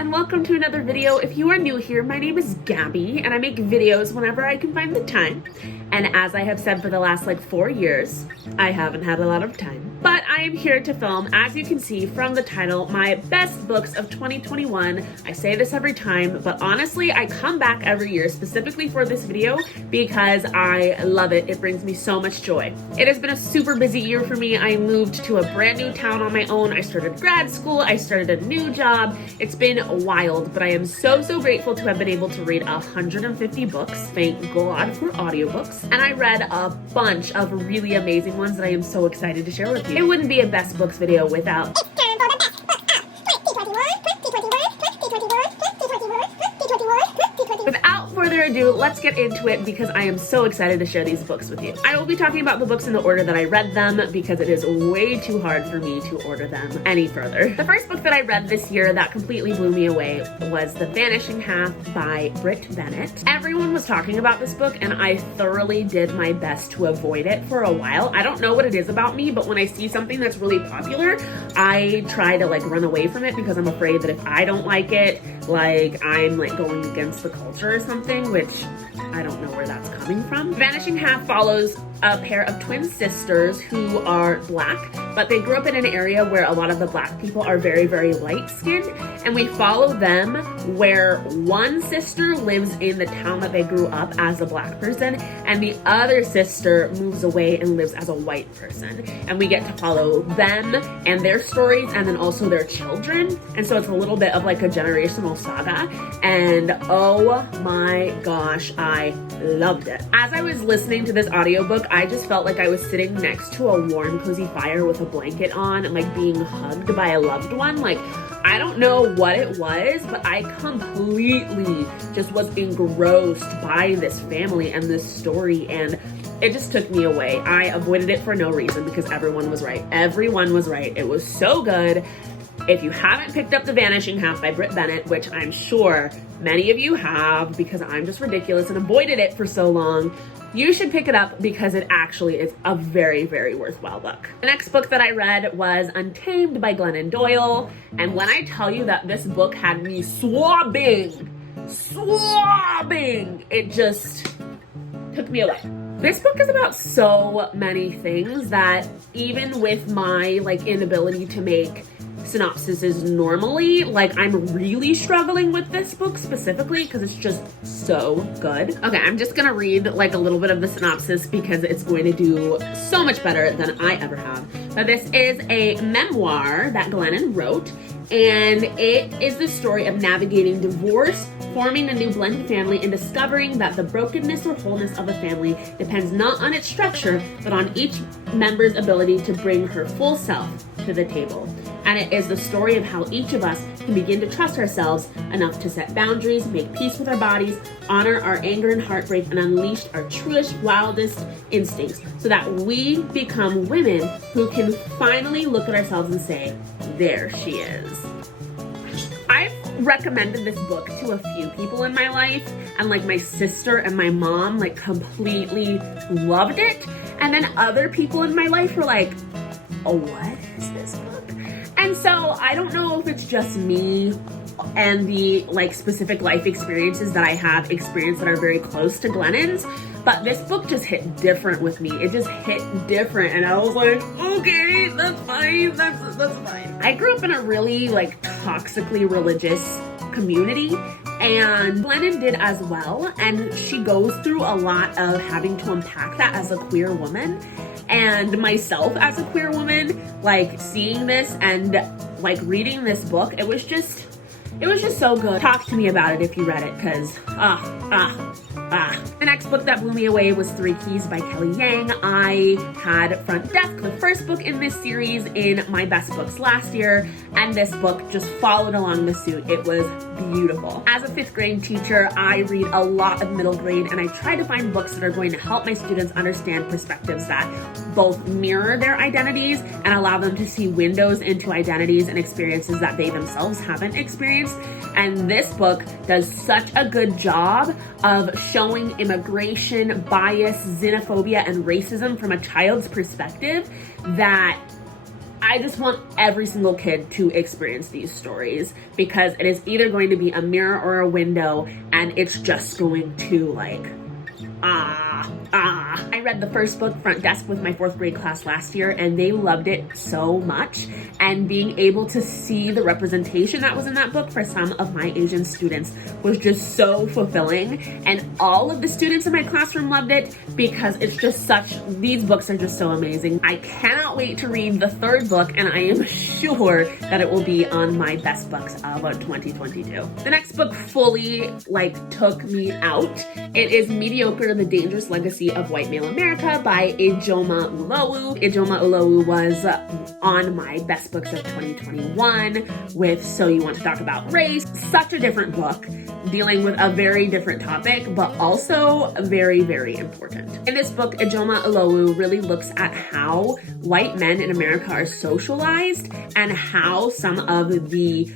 and welcome to another video. If you are new here, my name is Gabby and I make videos whenever I can find the time. And as I have said for the last 4 years, I haven't had a lot of time. But I am here to film, as you can see from the title, my best books of 2021. I say this every time, but honestly, I come back every year specifically for this video because I love it. It brings me so much joy. It has been a super busy year for me. I moved to a brand new town on my own. I started grad school. I started a new job. It's been wild, but I am so grateful to have been able to read 150 books. Thank God for audiobooks. And I read a bunch of really amazing ones that I am so excited to share with you. It wouldn't be a best books video without Without further ado, let's get into it because I am so excited to share these books with you. I will be talking about the books in the order that I read them because it is way too hard for me to order them any further. The first book that I read this year that completely blew me away was The Vanishing Half by Britt Bennett. Everyone was talking about this book and I thoroughly did my best to avoid it for a while. I don't know what it is about me, but when I see something that's really popular, I try to run away from it because I'm afraid that if I don't like it, I'm going against the culture or something, which I don't know where that's coming from. Vanishing Half follows a pair of twin sisters who are Black, but they grew up in an area where a lot of the Black people are very light-skinned, and we follow them where one sister lives in the town that they grew up as a Black person, and the other sister moves away and lives as a white person. And we get to follow them and their stories, and then also their children. And so it's a little bit of a generational saga, and oh my gosh, I loved it. As I was listening to this audiobook, I just felt like I was sitting next to a warm, cozy fire with a blanket on and being hugged by a loved one. I don't know what it was, but I completely just was engrossed by this family and this story, and it just took me away. I avoided it for no reason because everyone was right. Everyone was right. It was so good. If you haven't picked up The Vanishing Half by Britt Bennett, which I'm sure many of you have because I'm just ridiculous and avoided it for so long, you should pick it up because it actually is a very worthwhile book. The next book that I read was Untamed by Glennon and Doyle. And when I tell you that this book had me sobbing, it just took me away. This book is about so many things that even with my inability to make synopsises normally, I'm really struggling with this book specifically because it's just so good. Okay, I'm just gonna read a little bit of the synopsis because it's going to do so much better than I ever have. But this is a memoir that Glennon wrote, and it is the story of navigating divorce, forming a new blended family, and discovering that the brokenness or wholeness of a family depends not on its structure, but on each member's ability to bring her full self to the table. And it is the story of how each of us can begin to trust ourselves enough to set boundaries, make peace with our bodies, honor our anger and heartbreak, and unleash our truest, wildest instincts so that we become women who can finally look at ourselves and say, there she is. I've recommended this book to a few people in my life, and my sister and my mom completely loved it. And then other people in my life were like, oh, what is this book? And so I don't know if it's just me and the specific life experiences that I have experienced that are very close to Glennon's, but this book just hit different with me. It just hit different, and I was like, okay, that's fine, that's fine. I grew up in a really toxically religious community, and Glennon did as well, and she goes through a lot of having to unpack that as a queer woman. And myself as a queer woman, seeing this and reading this book, it was just so good. Talk to me about it if you read it, because The next book that blew me away was 3 Keys by Kelly Yang. I had Front Desk, the first book in this series, in my best books last year, and this book just followed along the suit. It was beautiful. As a 5th grade teacher, I read a lot of middle grade, and I try to find books that are going to help my students understand perspectives that both mirror their identities and allow them to see windows into identities and experiences that they themselves haven't experienced. And this book does such a good job of showing immigration, bias, xenophobia, and racism from a child's perspective that I just want every single kid to experience these stories, because it is either going to be a mirror or a window, and it's just going to like, I read the first book, Front Desk, with my 4th grade class last year, and they loved it so much. And being able to see the representation that was in that book for some of my Asian students was just so fulfilling. And all of the students in my classroom loved it, because it's just these books are just so amazing. I cannot wait to read the 3rd book, and I am sure that it will be on my best books of 2022. The next book fully took me out. It is Mediocre: The Dangerous Legacy of White Male America by Ijoma Ulowu. Ijoma Ulowu was on my best books of 2021 with So You Want to Talk About Race. Such a different book, dealing with a very different topic, but also very, very important. In this book, Ijoma Ulowu really looks at how white men in America are socialized, and how some of the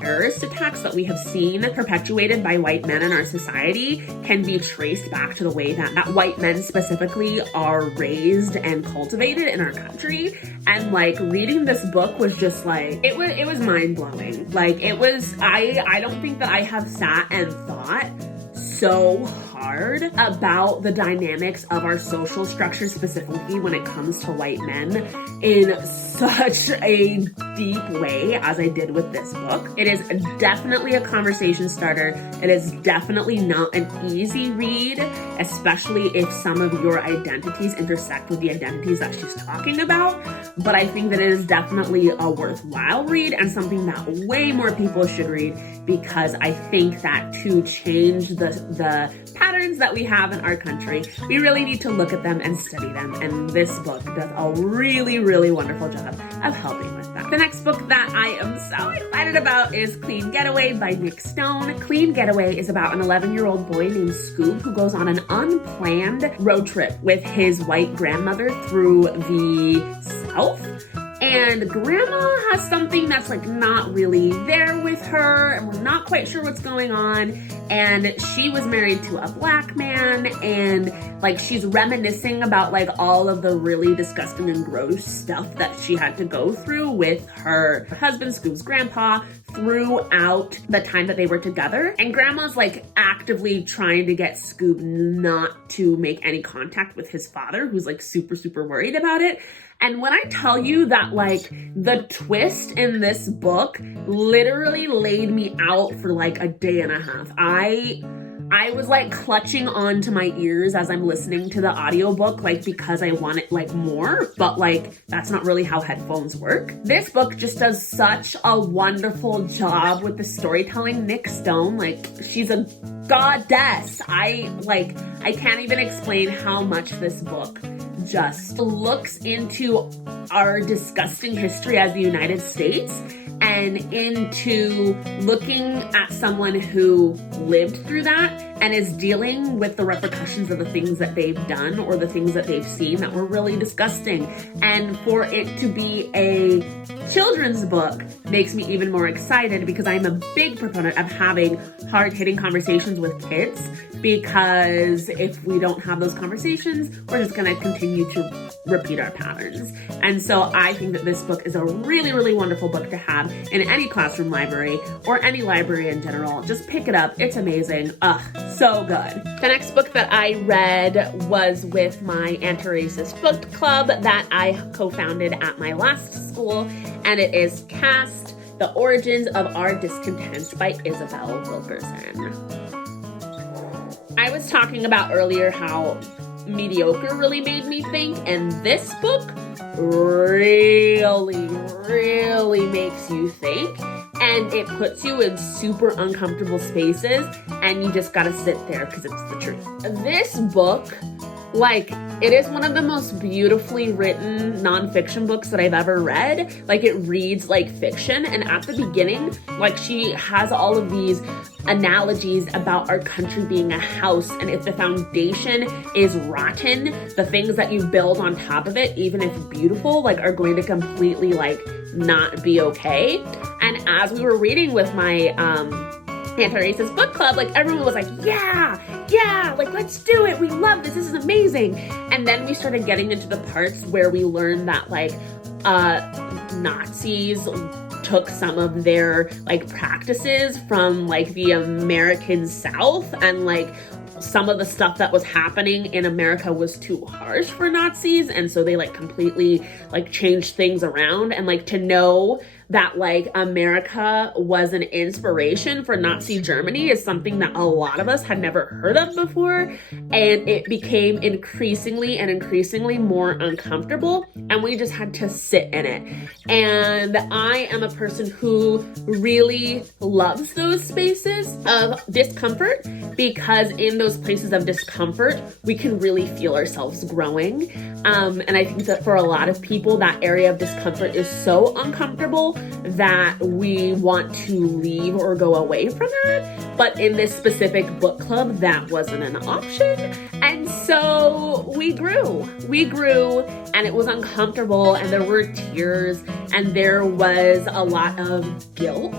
terrorist attacks that we have seen perpetuated by white men in our society can be traced back to the way that white men specifically are raised and cultivated in our country. And reading this book was just it was mind-blowing. I don't think that I have sat and thought so hard about the dynamics of our social structure, specifically when it comes to white men, in such a deep way as I did with this book. It is definitely a conversation starter. It is definitely not an easy read, especially if some of your identities intersect with the identities that she's talking about. But I think that it is definitely a worthwhile read, and something that way more people should read, because I think that to change the patterns that we have in our country, we really need to look at them and study them. And this book does a really, really wonderful job of helping with that. The next book that I am so excited about is Clean Getaway by Nick Stone. Clean Getaway is about an 11-year-old boy named Scoob who goes on an unplanned road trip with his white grandmother through the South. And grandma has something that's not really there with her, and we're not quite sure what's going on. And she was married to a black man, and she's reminiscing about all of the really disgusting and gross stuff that she had to go through with her husband, Scoob's grandpa, throughout the time that they were together. And grandma's actively trying to get Scoob not to make any contact with his father, who's super, super worried about it. And when I tell you that the twist in this book literally laid me out for a day and a half. I was clutching onto my ears as I'm listening to the audiobook, because I wanted more, but that's not really how headphones work. This book just does such a wonderful job with the storytelling. Nick Stone, she's a goddess. I can't even explain how much this book just looks into our disgusting history as the United States, and into looking at someone who lived through that and is dealing with the repercussions of the things that they've done or the things that they've seen that were really disgusting. And for it to be a children's book makes me even more excited, because I'm a big proponent of having hard-hitting conversations with kids, because if we don't have those conversations, we're just going to continue to repeat our patterns. And so I think that this book is a really, really wonderful book to have in any classroom library, or any library in general. Just pick it up. It's amazing. Ugh, so good. The next book that I read was with my anti-racist book club that I co-founded at my last school, and it is Cast: The Origins of Our Discontent by Isabella Wilkerson. I was talking about earlier how mediocre really made me think, and this book really, really makes you think, and it puts you in super uncomfortable spaces, and you just gotta sit there because it's the truth. This book, it is one of the most beautifully written nonfiction books that I've ever read. It reads like fiction, and at the beginning, she has all of these analogies about our country being a house, and if the foundation is rotten, the things that you build on top of it, even if beautiful, are going to completely not be okay. And as we were reading with my anti-racist book club, everyone was yeah, let's do it, we love this is amazing. And then we started getting into the parts where we learned that Nazis took some of their like practices from like the American South, and like some of the stuff that was happening in America was too harsh for Nazis, and so they like completely like changed things around. And like to know that like America was an inspiration for Nazi Germany is something that a lot of us had never heard of before, and it became increasingly more uncomfortable, and we just had to sit in it. And I am a person who really loves those spaces of discomfort, because in those places of discomfort we can really feel ourselves growing, and I think that for a lot of people that area of discomfort is so uncomfortable that we want to leave or go away from that. But in this specific book club, that wasn't an option. And so we grew, and it was uncomfortable, and there were tears, and there was a lot of guilt.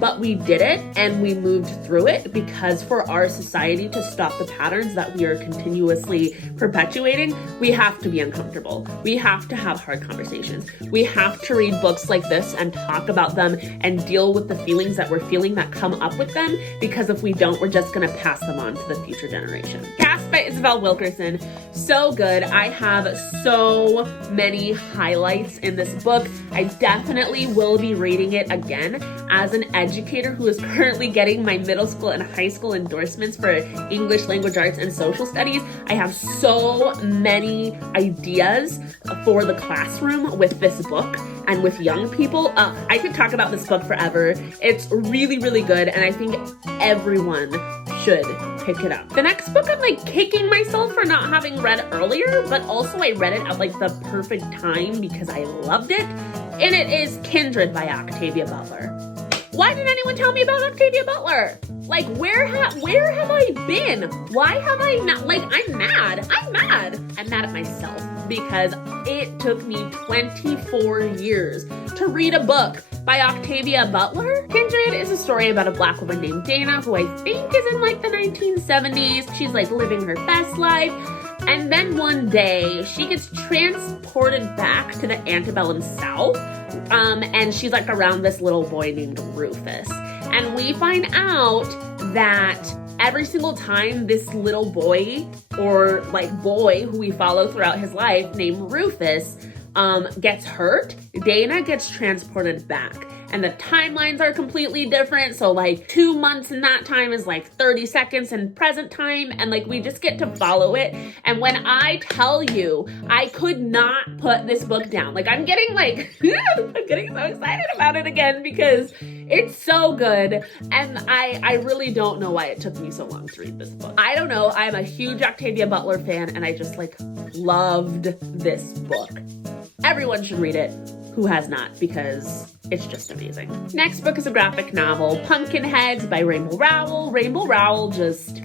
But we did it, and we moved through it, because for our society to stop the patterns that we are continuously perpetuating, we have to be uncomfortable. We have to have hard conversations. We have to read books like this and talk about them and deal with the feelings that we're feeling that come up with them, because if we don't, we're just gonna pass them on to the future generation. Cast by Isabella Wilkerson. So good. I have so many highlights in this book. I definitely will be reading it again. As an educator who is currently getting my middle school and high school endorsements for English language arts and social studies, I have so many ideas for the classroom with this book and with young people. I could talk about this book forever. It's really, really good, and I think everyone should pick it up. The next book, I'm like kicking myself for not having read earlier, but also I read it at like the perfect time because I loved it, and it is Kindred by Octavia Butler. Why didn't anyone tell me about Octavia Butler? Like, where have I been? Why have I not, like, I'm mad at myself, because it took me 24 years to read a book by Octavia Butler. Kindred is a story about a Black woman named Dana, who I think is in like the 1970s. She's like living her best life. And then one day she gets transported back to the antebellum South. And she's like around this little boy named Rufus. And we find out that every single time this little boy, or like boy who we follow throughout his life, named Rufus, gets hurt, Dana gets transported back. And the timelines are completely different. So like 2 months in that time is like 30 seconds in present time. And like we just get to follow it. And when I tell you, I could not put this book down. Like I'm getting like, I'm getting so excited about it again because it's so good. And I really don't know why it took me so long to read this book. I don't know. I'm a huge Octavia Butler fan, and I just like loved this book. Everyone should read it who has not, because it's just amazing. Next book is a graphic novel, Pumpkinheads by Rowell. Rowell just,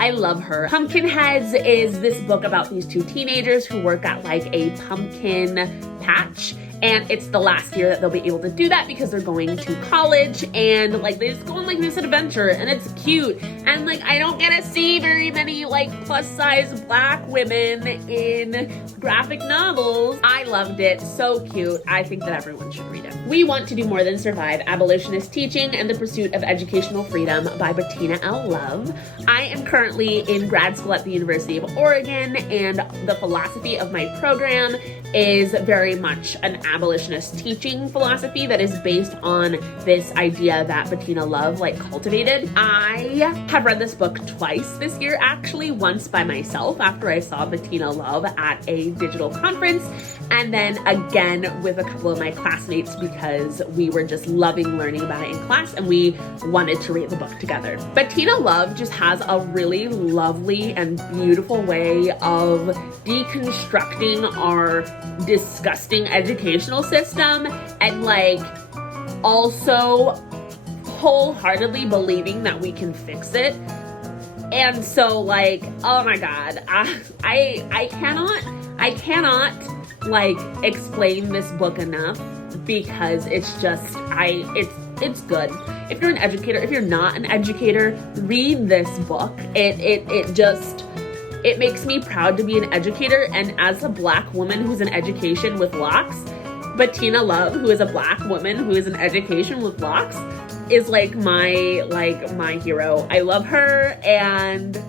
I love her. Pumpkinheads is this book about these two teenagers who work at like a pumpkin patch. And it's the last year that they'll be able to do that because they're going to college, and like they just go on like this adventure, and it's cute. And like I don't get to see very many like plus size Black women in graphic novels. I loved it. So cute. I think that everyone should read it. We Want to Do More Than Survive: Abolitionist Teaching and the Pursuit of Educational Freedom by Bettina L. Love. I am currently in grad school at the University of Oregon, and the philosophy of my program is very much an abolitionist teaching philosophy that is based on this idea that Bettina Love like cultivated. I have read this book twice this year, actually, once by myself after I saw Bettina Love at a digital conference, and then again with a couple of my classmates because we were just loving learning about it in class and we wanted to read the book together. Bettina Love just has a really lovely and beautiful way of deconstructing our disgusting educational system, and like also wholeheartely believing that we can fix it. And so like, oh my god, I cannot like explain this book enough, because it's just it's good. If you're an educator, if you're not an educator, read this book. It just It makes me proud to be an educator, and as a Black woman who's in education with locks, Bettina Love, who is a Black woman who is in education with locks, is like my hero. I love her, and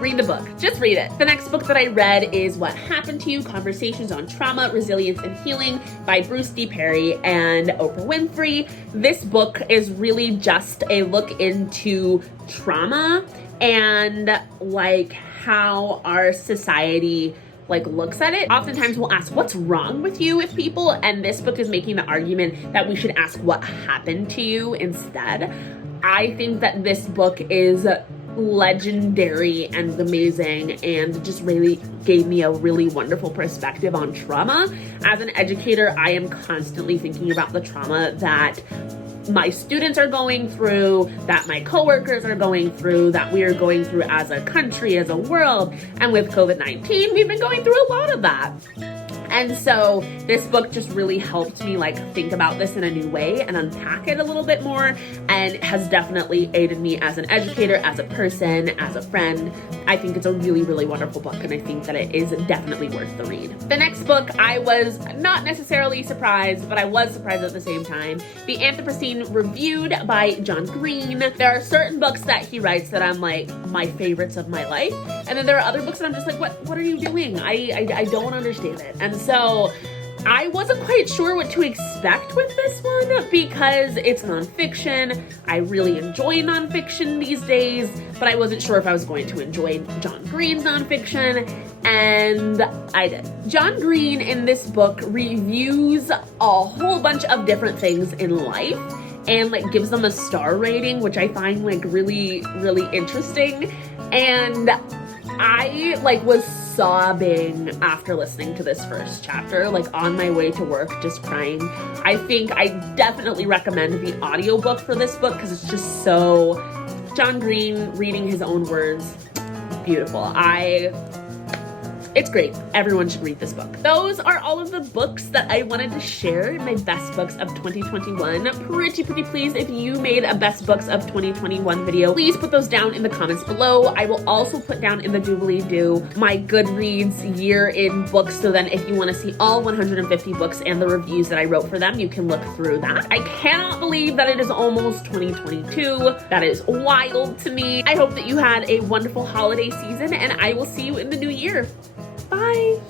read the book. Just read it. The next book that I read is What Happened to You? Conversations on Trauma, Resilience, and Healing by Bruce D. Perry and Oprah Winfrey. This book is really just a look into trauma and like how our society like looks at it. Oftentimes we'll ask what's wrong with you with people, and this book is making the argument that we should ask what happened to you instead. I think that this book is legendary and amazing, and just really gave me a really wonderful perspective on trauma. As an educator, I am constantly thinking about the trauma that my students are going through, that my coworkers are going through, that we are going through as a country, as a world. And with COVID-19, we've been going through a lot of that. And so this book just really helped me like think about this in a new way and unpack it a little bit more, and has definitely aided me as an educator, as a person, as a friend. I think it's a really, really wonderful book, and I think that it is definitely worth the read. The next book, I was not necessarily surprised, but I was surprised at the same time. The Anthropocene Reviewed by John Green. There are certain books that he writes that I'm like my favorites of my life, and then there are other books that I'm just like, what are you doing? I don't understand it. And so I wasn't quite sure what to expect with this one because it's nonfiction. I really enjoy nonfiction these days, but I wasn't sure if I was going to enjoy John Green's nonfiction, and I did. John Green in this book reviews a whole bunch of different things in life and like gives them a star rating, which I find like really, really interesting. And I like was sobbing after listening to this first chapter, like on my way to work, just crying. I think I definitely recommend the audiobook for this book because it's just so John Green reading his own words, beautiful. It's great. Everyone should read this book. Those are all of the books that I wanted to share in my best books of 2021. Pretty please, if you made a best books of 2021 video, please put those down in the comments below. I will also put down in the doobly-doo my Goodreads year in books, so then if you want to see all 150 books and the reviews that I wrote for them, you can look through that. I cannot believe that it is almost 2022. That is wild to me. I hope that you had a wonderful holiday season, and I will see you in the new year. Bye.